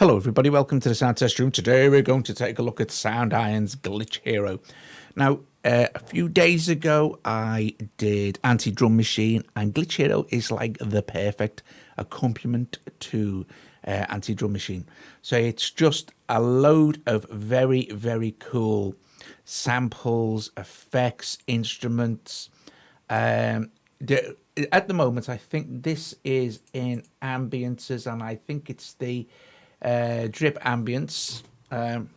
Hello everybody, welcome to the Soundtest room. Today we're going to take a look at Soundiron's Glitch Hero. Now, a few days ago I did Anti-Drum Machine, and Glitch Hero is like the perfect accompaniment to Anti-Drum Machine. So it's just a load of very, very cool samples, effects, instruments. At the moment, I think this is in Ambiences, and I think it's the drip ambience. And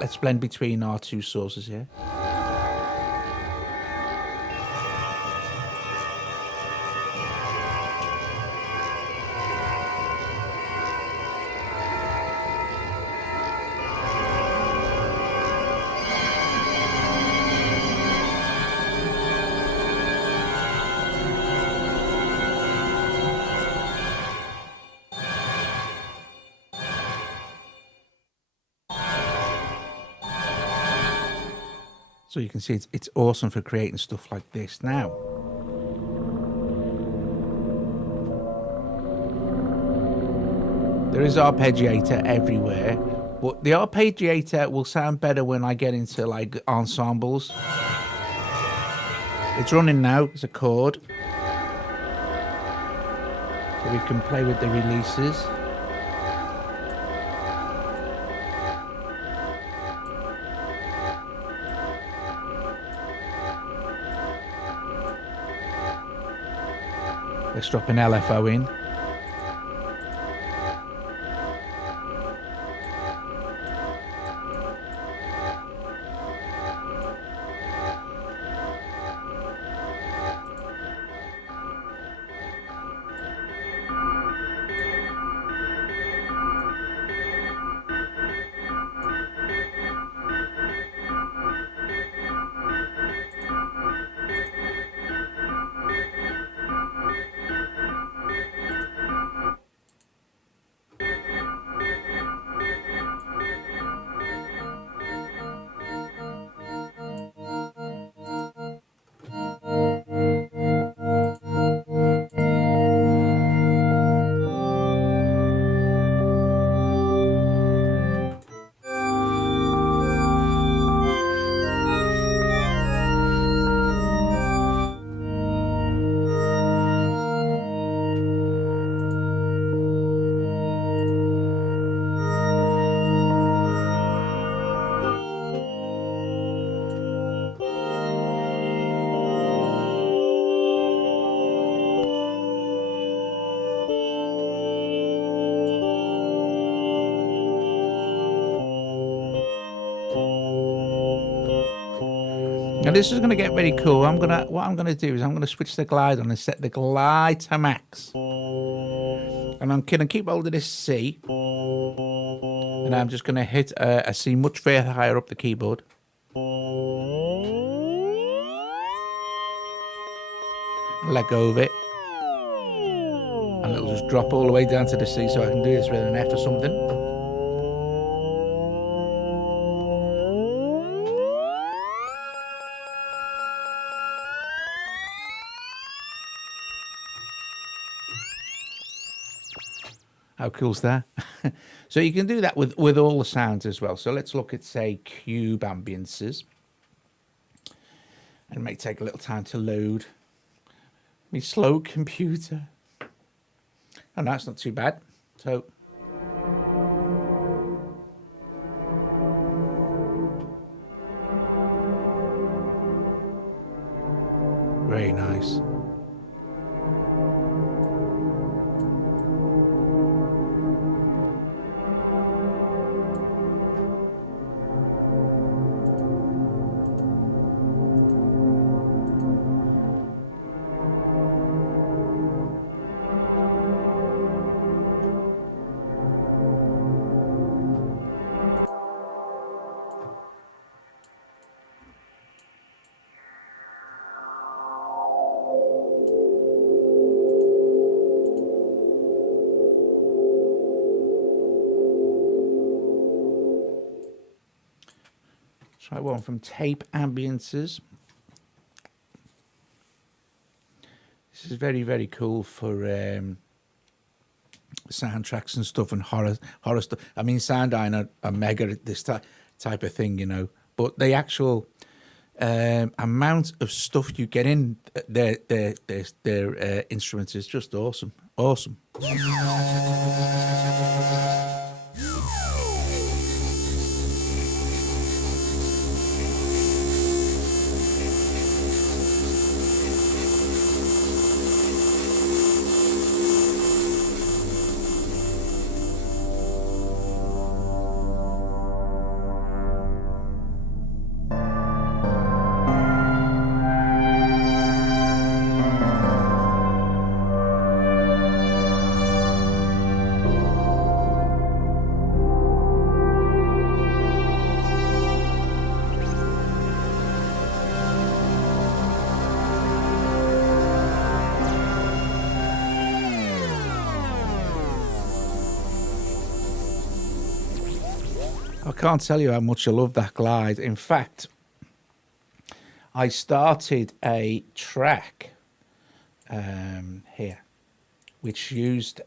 let's blend between our two sources here. So you can see it's awesome for creating stuff like this. Now, there is arpeggiator everywhere, but the arpeggiator will sound better when I get into like ensembles. It's running now as a chord, so we can play with the releases. Let's drop an LFO in. Now this is going to get very cool. What I'm gonna do is I'm gonna switch the glide on and set the glide to max. And I'm gonna keep hold of this C, and I'm just gonna hit a C much further higher up the keyboard. Let go of it, and it'll just drop all the way down to the C. So I can do this with an F or something. How cool's that? So you can do that with all the sounds as well. So let's look at, say, cube ambiences. And it may take a little time to load. Me slow computer. Oh, no, it's not too bad. So very nice. Try one from Tape Ambiences. This is very, very cool for soundtracks and stuff and horror stuff. I mean, Soundiron are mega at this type of thing, you know. But the actual amount of stuff you get in their instruments is just awesome. Awesome. I can't tell you how much I love that glide. In fact, I started a track here, which used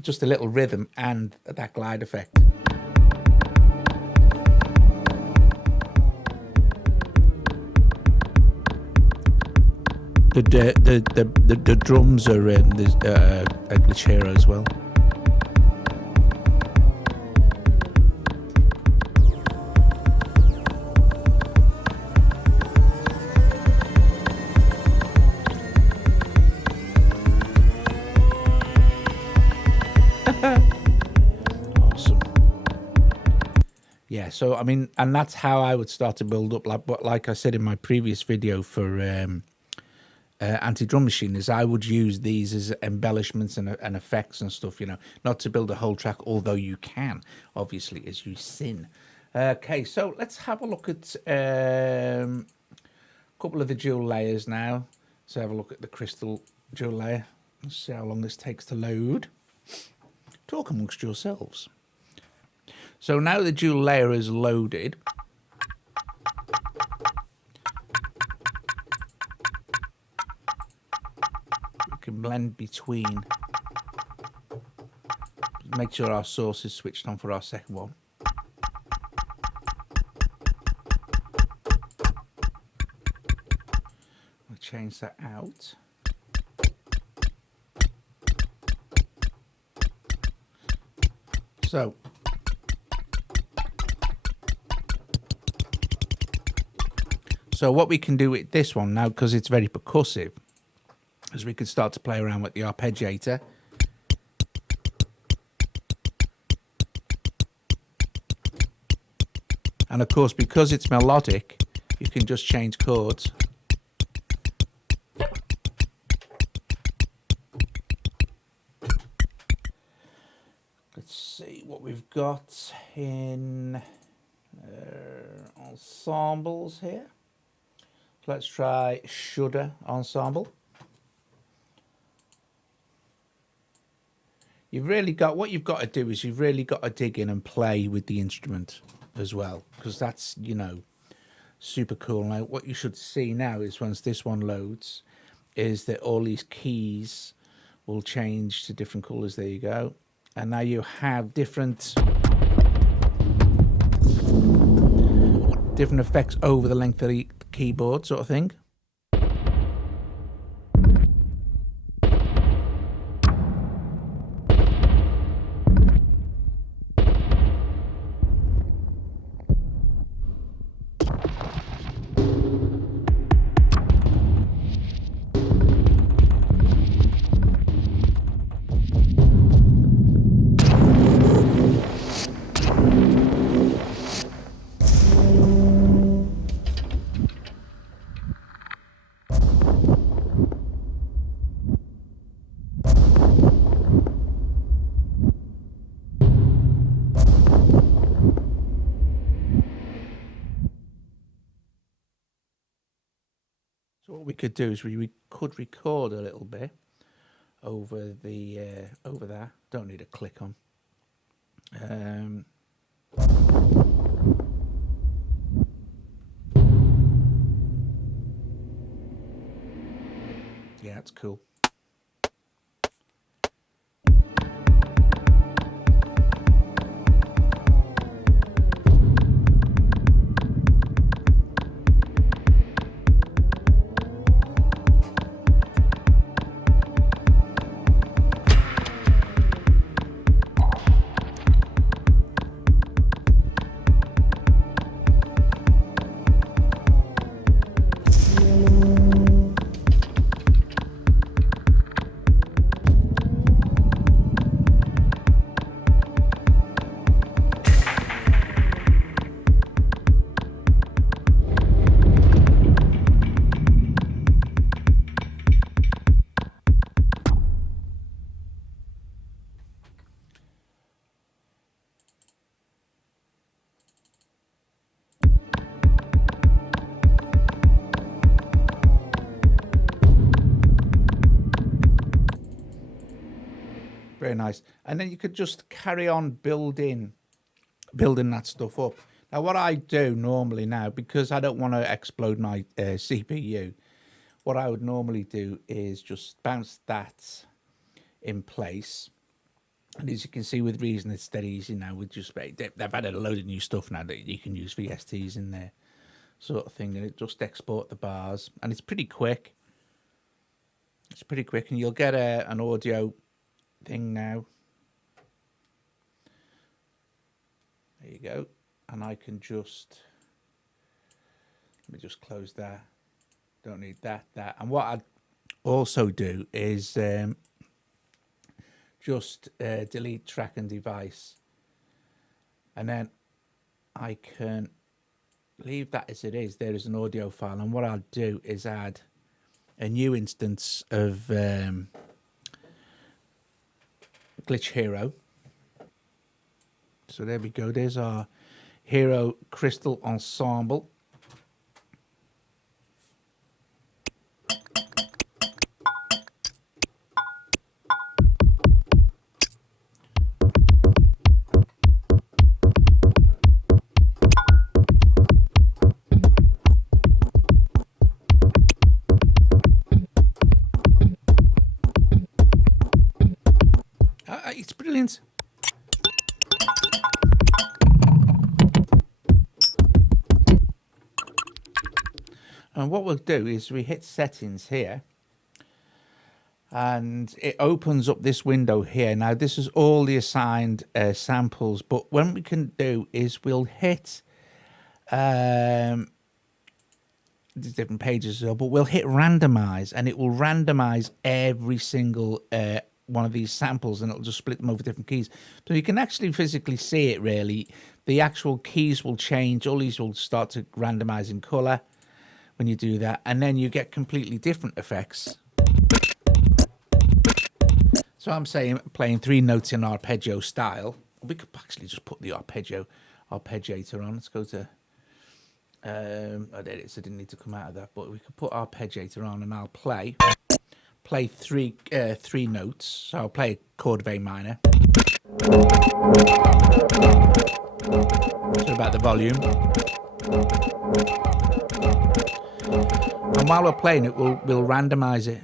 just a little rhythm and that glide effect. The drums are a glitch hero as well. Awesome. Yeah, so I mean, and that's how I would start to build up. Like I said in my previous video for anti-drum machine, is I would use these as embellishments and effects and stuff, you know, not to build a whole track, although you can, obviously, as you sin. Okay, so let's have a look at a couple of the dual layers now. So have a look at the crystal dual layer. Let's see how long this takes to load. Talk amongst yourselves. So now the dual layer is loaded. We can blend between. Make sure our source is switched on for our second one. We'll change that out. So what we can do with this one now, because it's very percussive, is we could start to play around with the arpeggiator. And of course, because it's melodic, you can just change chords. Let's see what we've got in ensembles here. Let's try Shudder ensemble. You've really got, what you've got to do is you've really got to dig in and play with the instrument as well, because that's, you know, super cool. Now what you should see now is once this one loads is that all these keys will change to different colors. There you go. And now you have different effects over the length of the keyboard, sort of thing. So what we could do is we could record a little bit over the over there. Don't need a click on. Yeah, that's cool. very nice. And then you could just carry on building that stuff up. Now, what I do normally now, because I don't want to explode my CPU, what I would normally do is just bounce that in place. And as you can see with Reason, it's dead easy now. With just they've added a load of new stuff now that you can use VSTs in there, sort of thing, and it just export the bars, and it's pretty quick. It's pretty quick, and you'll get an audio thing now. There you go, and I can just let me just close that. Don't need that. And what I'd also do is just delete track and device, and then I can leave that as it is. There is an audio file, and what I'll do is add a new instance of Glitch Hero. So there we go. There's our Hero Crystal Ensemble. It's brilliant. And what we'll do is we hit settings here, and it opens up this window here. Now this is all the assigned samples, but what we can do is we'll hit there's different pages as well, but we'll hit randomize, and it will randomize every single one of these samples, and it'll just split them over different keys. So you can actually physically see it really. The actual keys will change. All these will start to randomize in color when you do that, and then you get completely different effects. So I'm saying playing 3 notes in arpeggio style. We could actually just put the arpeggiator on. Let's go to oh, there it is. I didn't need to come out of that, but we could put arpeggiator on, and I'll play 3 notes. So I'll play a chord of A minor. So about the volume. And while we're playing it, we'll randomize it.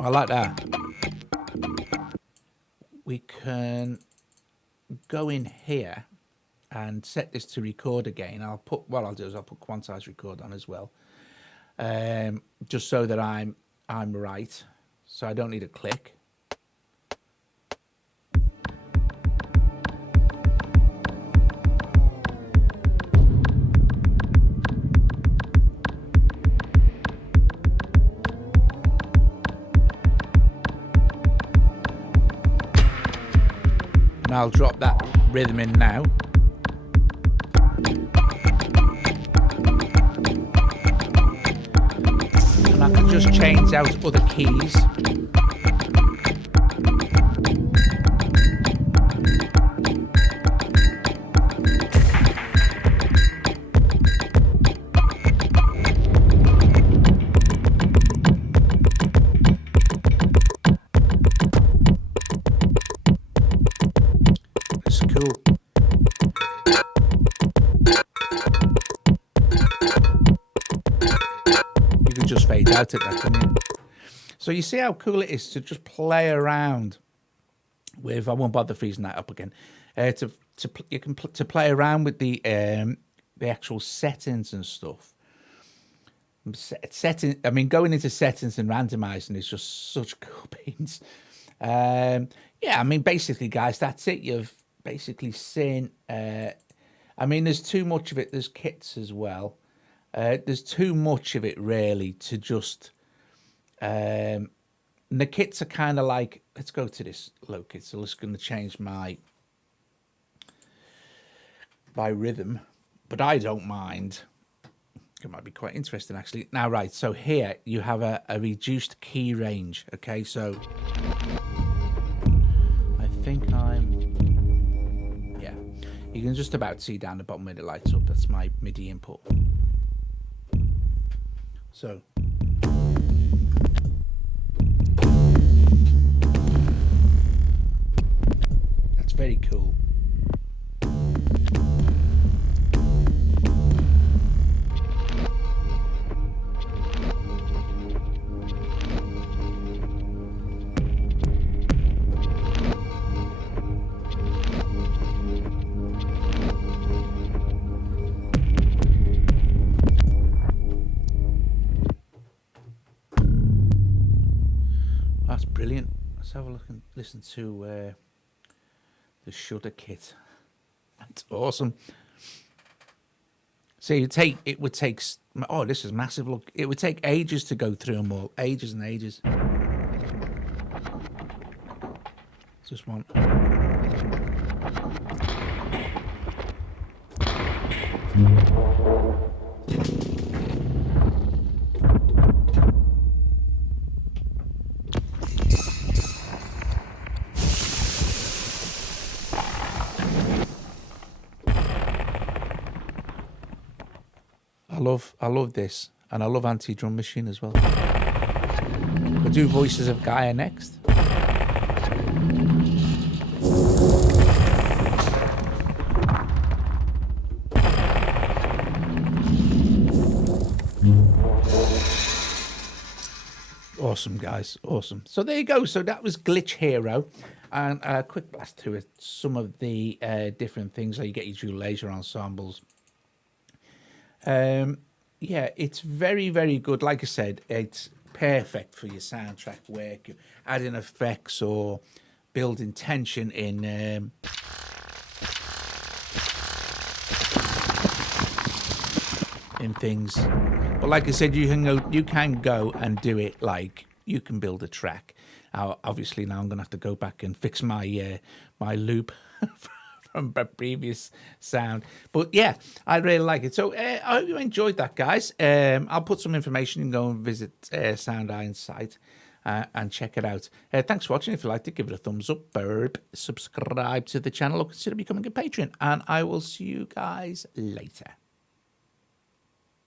I like that. We can go in here and set this to record again. What I'll do is I'll put quantize record on as well, just so that I'm right. So I don't need a click. And I'll drop that rhythm in now. And I can just change out other keys. That's cool. You can just fade out at that, can't you? So you see how cool it is to just play around with. I won't bother freezing that up again. To play around with the actual settings and stuff. I mean, going into settings and randomizing is just such cool beans. Yeah, I mean, basically, guys, that's it. You've basically seen. I mean, there's too much of it. There's kits as well. There's too much of it really to just. And the kits are kind of like. Let's go to this low kit. So let's going to change my rhythm, but I don't mind. It might be quite interesting actually. Now, right, so here you have a reduced key range. Okay, so I think you can just about see down the bottom where it lights up. That's my MIDI input. So that's very cool. That's brilliant. Let's have a look and listen to the Shudder kit. That's awesome. So it would take. Oh, this is massive. Look, it would take ages to go through them all. Ages and ages. Just one. I love this, and I love Anti-Drum Machine as well. We'll do Voices of Gaia next. Awesome, guys, awesome. So there you go. So that was Glitch Hero, and a quick blast to it. Some of the different things that you get your dual laser ensembles. Yeah, it's very, very good. Like I said, it's perfect for your soundtrack work, adding effects or building tension in things. But like I said, you can go and do it. Like, you can build a track. Obviously now I'm gonna have to go back and fix my my loop from my previous sound. But yeah, I really like it. So I hope you enjoyed that, guys. I'll put some information and go and visit Soundiron's site and check it out. Thanks for watching. If you liked it, give it a thumbs up, subscribe to the channel, or consider becoming a patron. And I will see you guys later.